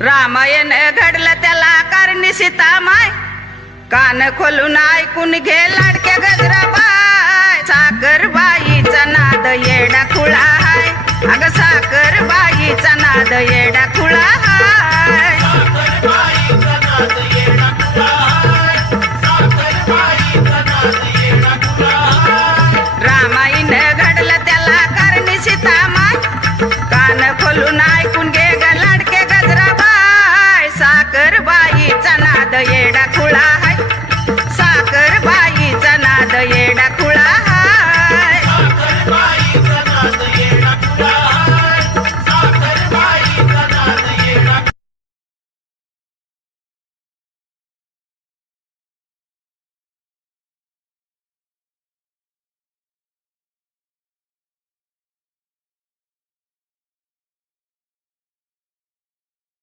रामायण घडलं त्याला कारणी सीता माय, कान खोलून ऐकून घे लाडक्या गजराबाई. साखरबाईचा नाद येडा खुळा हाय, अग साखरबाईचा नाद येडा खुळा हाय.